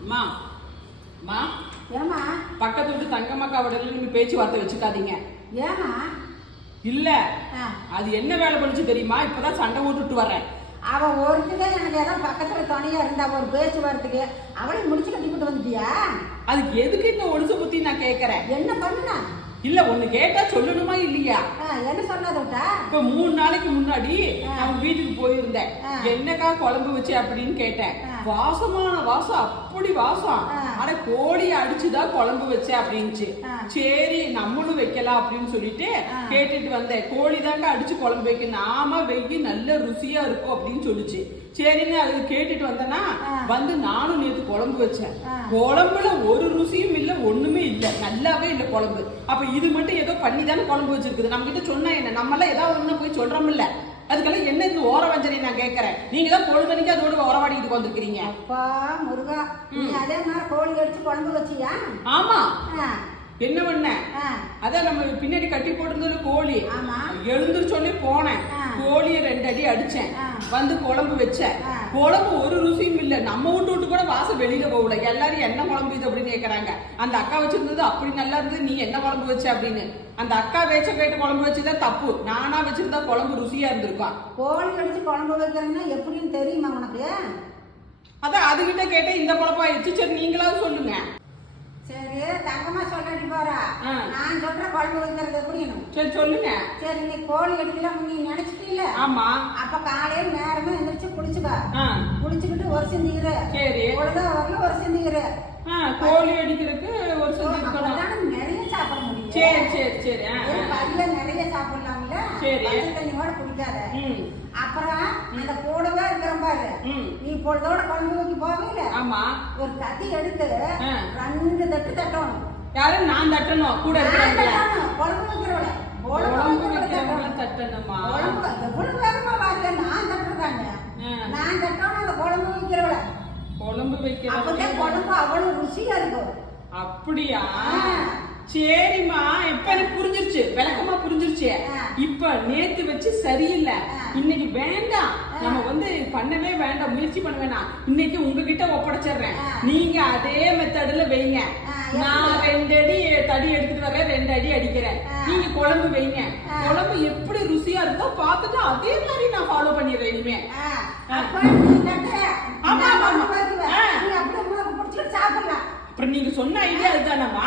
அம்மா அம்மா ஏமா பக்கத்து வீட்டு தங்கம்மாக்கா விடல நீங்க பேச்சுவார்த்தை வச்சுக்காதீங்க. ஏமா இல்ல. அது என்ன வேலை பண்ணுச்சு தெரியுமா? இப்பதான் சண்டை போட்டுட்டு வரேன். அவ ஒருத்ததே எனக்கு ஏதோ பக்கத்துல துணையா இருந்தா ஒரு பேச்சு வரதுக்கு அவளை முடிச்சு கட்டிக்கிட்டு வந்துட்டியா? அதுக்கு எதுக்கு இந்த ஒழுசு புத்தி நான் கேக்குறேன்? என்ன பண்ணுனா? இல்ல ஒண்ணு கேட்டா சொல்லணுமா இல்லையா? என்ன சொன்னதை விட்டா இப்ப மூணு நாளைக்கு முன்னாடி. அவன் வீட்டுக்கு போயிருந்தேன். என்னக்கா குழம்பு வச்சு அப்படின்னு கேட்டேன். வாசமான வாசம் அப்படி வாசம் ஆ. அட கோழி அடிச்சுதான் குழம்பு வச்சேன் அப்படின்னுச்சு ஆ. சரி நம்மளும் வைக்கலாம் அப்படின்னு சொல்லிட்டு. கேட்டுட்டு வந்தேன் கோழி தாங்க அடிச்சு குழம்பு வைக்கணும் ஆமா வெய்யி நல்ல ருசியா இருக்கும் அப்படின்னு சொல்லுச்சு சரின்னு அது கேட்டுட்டு வந்தேன்னா. வந்து நானும் நேத்து குழம்பு வச்சேன். குழம்புல ஒரு ருசியும் இல்ல ஒண்ணுமே இல்ல நல்லாவே இல்ல குழம்பு அப்ப இது மட்டும் ஏதோ பண்ணி தானே குழம்பு வச்சிருக்குது நம்ம கிட்ட சொன்னா என்ன? நம்ம எல்லாம் ஏதாவது ஒண்ணு போய் சொல்றோம்ல. அதுக்கெல்லாம் என்ன இந்த ஓர வஞ்சனை நான் கேட்கறேன்? நீங்க தான் பொழுதனைக்கு அதோட உறவாடிட்டு வந்திருக்கிறீங்க அப்பா முருகா நீ அதே மாதிரி கோழி அடிச்சு குழம்பு வச்சியா? ஆமா. என்ன பண்ண? அதான் நம்ம பின்னாடி கட்டி போட்டிருந்தது கோழி. ஆமா. எழுந்திருச்சோடனே போனேன். கோழிய ரெண்டு அடி அடிச்சேன். வந்து குழம்பு வச்சேன். குழம்பு ஒரு ருசியும் இல்ல. நம்ம வீட்டு வாசம் வெளியில போகல. எல்லாரும் என்ன குழம்பு இது அப்படின்னு கேக்குறாங்க. அந்த அக்கா வச்சிருந்தது அப்படி நல்லா இருந்தது நீ என்ன குழம்பு வச்ச அப்படின்னு. அந்த அக்கா வேச்ச கேட்ட குழம்பு வச்சுதான் தப்பு. நானா வச்சிருந்தா குழம்பு ருசியா இருந்திருக்கும் கோழி அடிச்சு குழம்பு வைக்கிறேன்னா எப்படின்னு தெரியுமா உனக்கு? அதான் அதுகிட்ட கேட்டேன் இந்த குழப்பம் ஆயிடுச்சு. சரி நீங்களாவது சொல்லுங்க சரி தங்கம்மா சொல்லடி போறா. நான் சொல்ற குழம்பு வைக்கிறது எப்படின்னு சரி சொல்லுங்க. சரி நீ கோழி அடிக்கலாம் நீ நினைச்சிட்டீல ஆமா. அப்ப காலையில நேரமே எந்திரிச்சு குளிச்சுக்கா ஆ. குளிச்சுக்கிட்டு ஒரு சிந்திக்கிற சரி. பொழுதா வரல ஒரு சிந்திக்கிற கோழி அடிக்கிறதுக்கு ஒரு சொல்லி அப்பதானே நிறைய சாப்பிட முடியும். சரி சரி சரி. பல்ல நிறைய சாப்பிடலாம்ல. சரி. பச்சை தண்ணியோட குடிக்காத. அப்புறம் அந்த கூடவே இருக்கிற பாரு. நீ பொழுதோட குழம்பு வைக்க போவீல ஆமா. ஒரு கத்தி எடுத்து. ரெண்டு தட்டு தட்டணும். யாரும் நான் தட்டணும். கூட இருக்கிறவங்கள. குழம்பு வைக்கிறவள குழம்பு வைக்கிறவங்கள தட்டணுமா. குழம்பு எவ்வளவு வேகமா வரல நான் தட்டுறதாங்க. நான் தட்டணும். அந்த குழம்பு வைக்கிறவள குழம்பு வைக்கிறவங்க குழம்பு அவ்வளவு ருசியா இருக்கும். அப்படியா. சரிம்மா இப்ப எனக்கு புரிஞ்சிருச்சு விளக்கமா புரிஞ்சிருச்சு. இப்ப நேத்து வச்சு சரியில்லை. இன்னைக்கு வேண்டாம். நம்ம வந்து பண்ணவே வேண்டாம் முயற்சி பண்ண வேணாம் இன்னைக்கு உங்ககிட்ட ஒப்படைச்சிடுறேன். நீங்க அதே மெத்தடுல வைங்க? நான் ரெண்டு அடி தடி எடுத்துட்டு வரேன் ரெண்டு அடி அடிக்கிறேன். நீங்க குழம்பு வைங்க. குழம்பு எப்படி ருசியா இருக்கோ பார்த்துட்டு அதே மாதிரி நான் ஃபாலோ பண்ணிடுறேன் இனிமே. ஆமா, ஆமா, அப்புறம் நீங்க சொன்ன ஐடியா அதுதானம்மா